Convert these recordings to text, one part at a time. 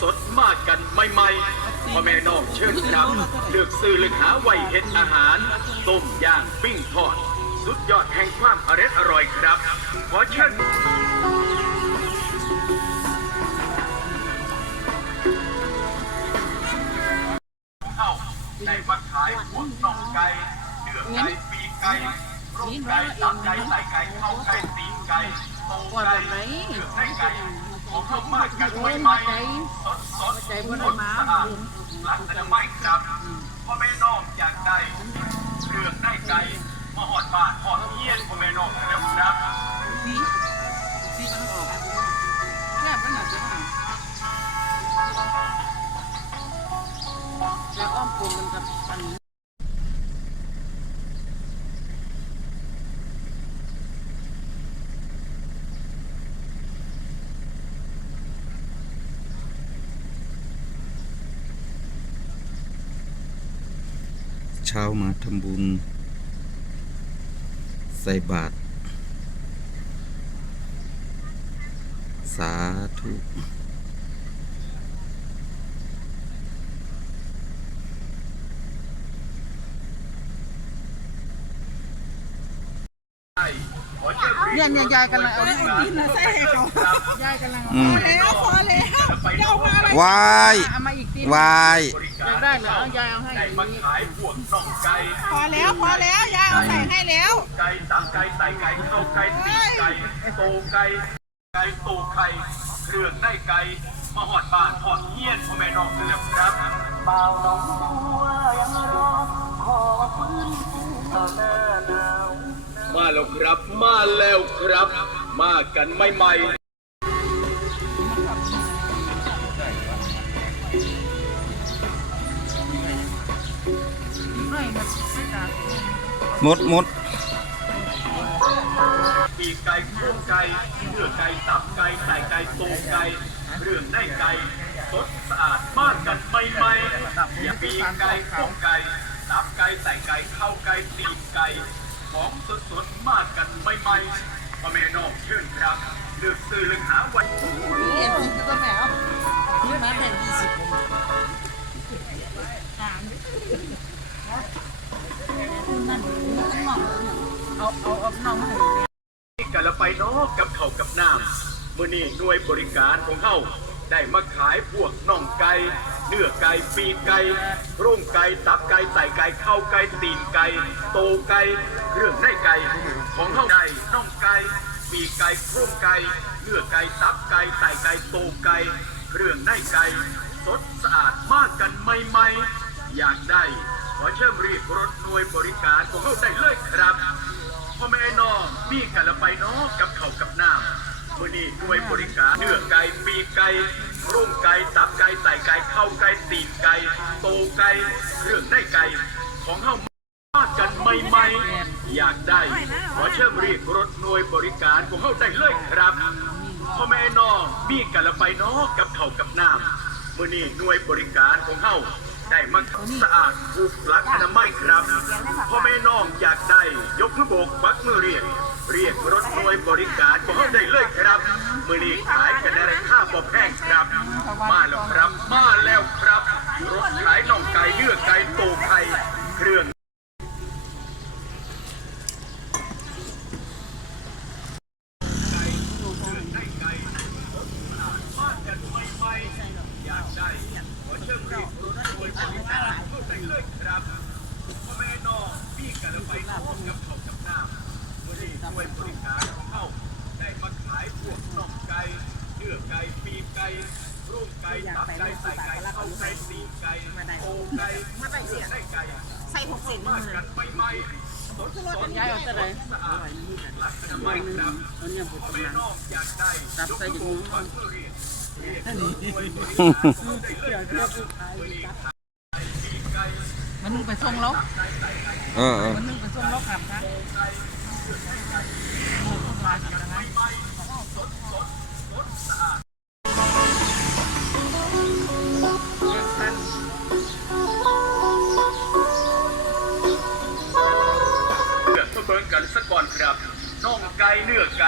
สดๆ มากันใหม่ๆพ่อแม่น้องเชิญครับเลือกซื้อเลือกหาไว้เห็ดอาหาร ต้มย่างปิ้งทอด สุดยอดแห่งความอร่อยอร่อยครับ ขอเชิญเข้าได้มาขายพวกน่องไก่เลือดไก่ปีกไก่ร่มไก่ตับไก่ไส้ไก่เข้าไก่ตีนไก่โตไก่เลือดไส้ไก่ ของเข้ามากันใหม่ๆสดสดสดสะอาดรักอนามัยครับพ่อแม่น้องอยากได้เลือดได้ไก่มาหอดบาทหอดเฮียนพ่อแม่น้องแล้วครับสีสีมันออกแซ่บมันหนักจังแล้วอ้อมปูนกันกับอันนี้ เช้ามาทำบุญ ใส่บาตรสาธุขอเชิญเนี่ยเนี่ยยายกำลังเอาให้กินนะใส่ให้เขายายกำลังอืมแล้วพอแล้วเจ้ามาอะไรวายเอามาอีกทีวายบริ อการยากได้เหรอเอายายเอาให้ได้อย่างมานี้ขายพวกน่องไก่พอแล้วพอแล้วยายเอาใส่ให้แล้วไก่ตับไก่ไตไก่เข้าไก่ตีนไก่โตไก่ไก่โตไข่เครื่องในไก่มาหอดบานหอดเฮียนพ่อแม่น้องกันแล้วครับบ่าวน้องบัวยังรอขอฟื้นฟูหน้าหนาวมาแล้วครับมาแล้วครับ มากันใหม่ๆ มดมดปีกไก่โครงไก่เลือดไก่ตับไก่ไส่ไก่ตูไก่เรื่องในไก่สดสะอาดบ้านกันไม่ไม่อย่าปีกไก่โครงไก่ตับไก่ใส่ไก่เข้าไก่ตีไก่ของสดสดๆมากกันไม่ไม่พ่อแม่น้องเชิญครับเลือกซื้อเลือกหาไว้เอ็น มื่อนี้หน่วยบริการของเฮาได้มาขายพวกน่องไก่เนื้อไก่ปีกไก่ร่มไก่ตับไก่ใส่ไก่เข้าไก่ตีนไก่โตไก่เครื่องในไก่ของเฮาได้น่องไก่ปีกไก่โครงไก่เนื้อไก่ตับไก่ใส่ไก่โตไก่เครื่องในไก่สดสะอาดมากกันไม่ไม่ๆอยากได้ขอเชิญรีบรถหน่วยบริการของเฮาได้เลยครับพ่อแม่น้องมีกันละไปเน้องกับเขากับน้ำ มื่อนี้ด้วยบริการเนื้อไก่ปีกไก่ร่มไก่ตับไก่ไส่ไก่เข้าไก่ตีนไก่โตไก่เรื่องในไก่ของเฮามากันใหม่ๆ อยากได้ขอเชิญรีบรถหน่วยบริการของเฮาได้เลยครับพ่อแม่น้องมีกันละไปเน้อกับเขากับน้ำมื่อนี้หน่วยบริการของเฮาได้มาสะอาดถูกลักอนามัยครับพ่อแม่น้องอยากได้ยกมือโบกปักมือเรียก เรียกรถหน่วยบริการของเขาได้ เลยครับ มือนี้ขายกันในราคาบ่แพงครับ มาแล้วครับ มาแล้วครับ รถขายน่องไก่เนื้อไก่โตไข่เครื่อง อยากได้ขอเชิญรีบรถหน่วยบริการเข้าได้เลยครับพ่อแม่น้องมีกันละไปพร้อมกับเขาวกับน้ำวันนี้หน่วยบริการของเขาได้มาขายพวกน่องไก่เนื้อไก่ปีกไก่ร่มไก่ตับไก่ใส่ไก่เข้าไก่ ตีนไก่โอไก่เนื้อได้ไก่ใส่หกเศษมากันไม่ไม่สดสดยายเอาแต่ไหนสะอาดรักอนามัยครับเอาเนี่ยผมพ่อทำแม่งานน้องอยากได้ตับใส่ถุงฟังเพื่อเรียนเรียกรถหน่วยบริการเข้าได้เลยครับวันนี้ขายปีกไก่มันนึงไปส่งแล้วเออเออมันนึงไปส่งแล้วครับครั กเบิ่งกันสักก่อนครับน่องไก่เนื้อไก่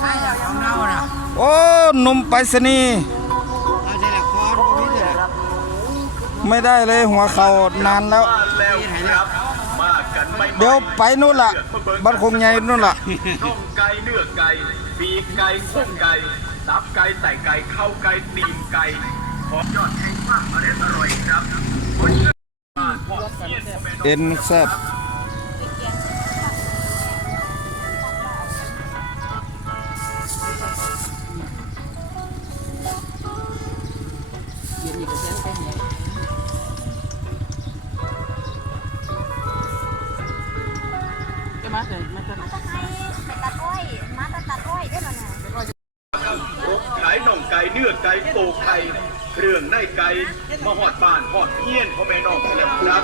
ใช่เอาเน่าน่ะโอ้หนุ่มไปรษณีย์เอาใจละครไม่ได้เลยหัวเข่านานแล้ว มาแล้วครับมากันไม่เดี๋ยวไปนู่นล่ะบ้านคงใหญ่นู่นล่ะ น่องไก่เนื้อไก่ปีกไก่ข้งไก่ตับไก่ไต่ไก่เข้าไก่ตีนไก่ขอยอดแห่งมากอร่อยอร่อยครับคนเชื่อบ้านพ่อเทียนพ่อแม่น้องเอ็นแซ่บ ไก่โตไก่เครื่องในไก่มาหอดบ้านหอดเทียนพ่อแม่น้องกันแล้วครับ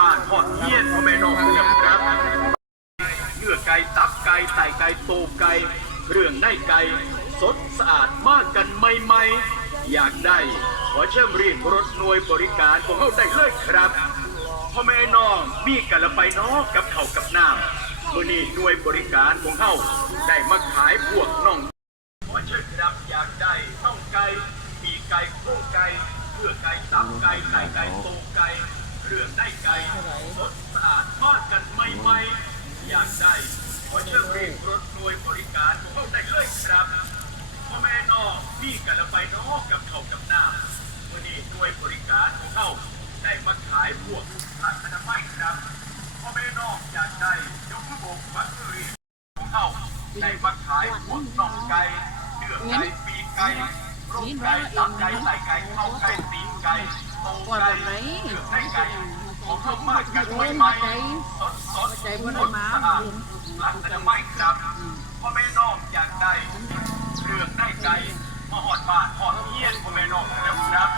บ้านหอดเทียนพ่อแม่น้องกันแล้วครับเนื้อไก่ตับไก่ไตไก่โตไก่เครื่องในไก่สดสะอาดมากกันใหม่ๆอยากได้ขอเชิญเรียกรถหน่วยบริการของเขาได้เลยครับพ่อแม่น้องมีกันละไปน้องกับเขากับน้ำ มื่อนี้หน่วยบริการของเขาได้มาขายพวกน่องขอเชิญครับอยากได้น่องไก่มีไก่โครงไก่เพื่อไก่ตับไก่ไก่ไก่โตไก่เครื่องได้ไก่สดสะอาดมากกันใหม่ๆอยากได้ขอเชิญเรียกรถหน่วยบริการของเขาได้เลยครับพ่อแม่น้องมีกันละไปน้องกับเขาวกับน้ำวันนี้หน่วยบริการของเขาได้มาขายพวกหลักอนามัยครับ พ่อแม่น้องอยากได้ยกมือโบกบัตรเรียนของเขาได้มาขายพวน่องไก่เนื้อไก่ปีกไก่ร่มไก่ตับไก่ไส้ไก่เข้าไก่ตีนไก่โตไก่เนื้อไก่ไก่ของเขามมากกันไม่ไหมสดสดสดสะอาดรักอนามัยครับพ่อแม่น้องอยากได้เครื่องได้ไก่มาหอดบานหอดเทียนพ่อแม่น้องแล้วครับ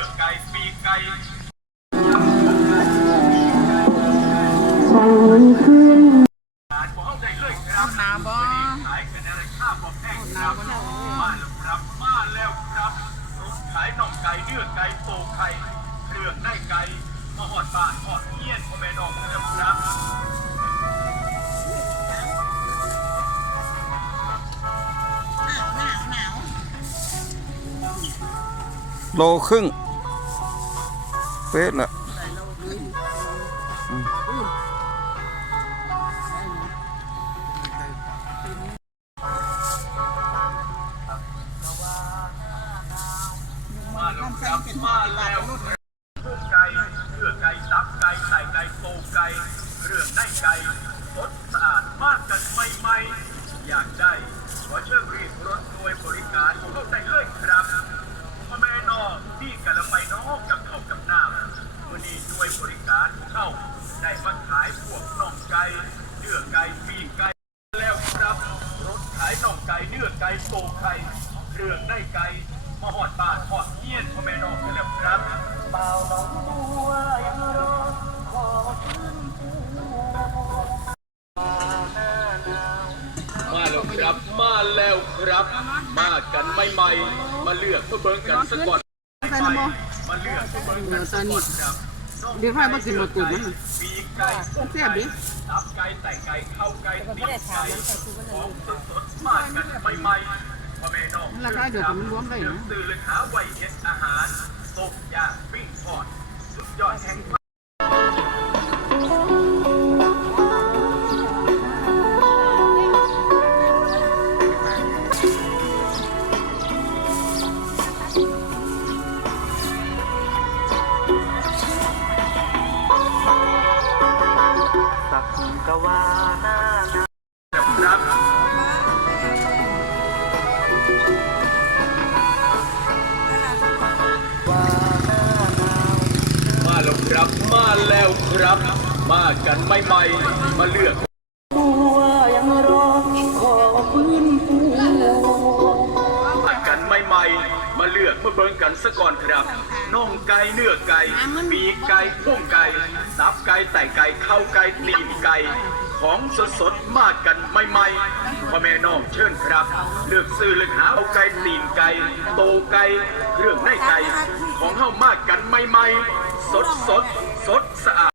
เนื้อไก่ปีกไก่งานของเขาได้เลยครับน้ำบ่ขายกันในราคาพอแพงครับมาแล้วครับมาแล้วครับรถขายน่องไก่เนื้อไก่โตไข่เครื่องในไก่มาหอดบ้านหอดเงี้ยนพ่อแม่น้องแล้วครับหนาวหนาวโลครึ่ง เป๊ะละมาแล้วครับมาแล้วลูกไก่เลือไก่ตับไก่ไส่ไก่โตไก่เครื่องในไก่สดสะอาดมากกันใหม่ๆอยากได้ขอเชิญเรียกรถหน่วยบริการของเขาได้เลยครับพ่อแม่น้องนี่กันละไปน้องกับเขาวกับน้ำวันนี้หน่วยบริการของเขาได้มาขาย พวกน่องไก่เนื้อไก่ปีกไก่แล้วครับ รถขายน่องไก่เนื้อไก่โตไข่เครื่องในไก่มาหอดบานหอดเฮียนพ่อแม่น้องกันแล้วครับเปล่าน้องบัวยังรอขอมาแล้วครับ มาแล้วครับ มากันไม่ใหม่ๆมาเลือกเพื่อเบิ่งกันสักก่อนมาเลือกเพื่อเบิ่งกันสักนก่อนครับ เดี๋ยวไฟมากินหมดตุ่นนั่นน่ะปีกไก่แซ่บดิตับไก่ไต่ไก่เข้าไก่ตีนไก่ของสดๆมากันใหม่ๆพ่อแม่น้องราคาเดียวกันมันรวมได้นะซื้อเลยหาไว้เฮ็ดอาหารต้มย่าง กันใหม่ๆมาเลือกบัวยังรอขอพื้นฟูมากันใหม่ๆมาเลือกมาเบิ่งกันซะก่อนครับน่องไก่เนื้อไก่ปีกไก่พุ่งไก่ตับไก่ไต่ไก่เข้าไก่ตีนไก่ของสดสดๆมากกันใหม่ๆพ่อแม่น้องเชิญครับ เลือกซื้อเลือกหาเอาไก่ตีนไก่โตไก่เครื่องในไก่ของเฮามากกันใหม่ๆสดสดๆสดสะอาด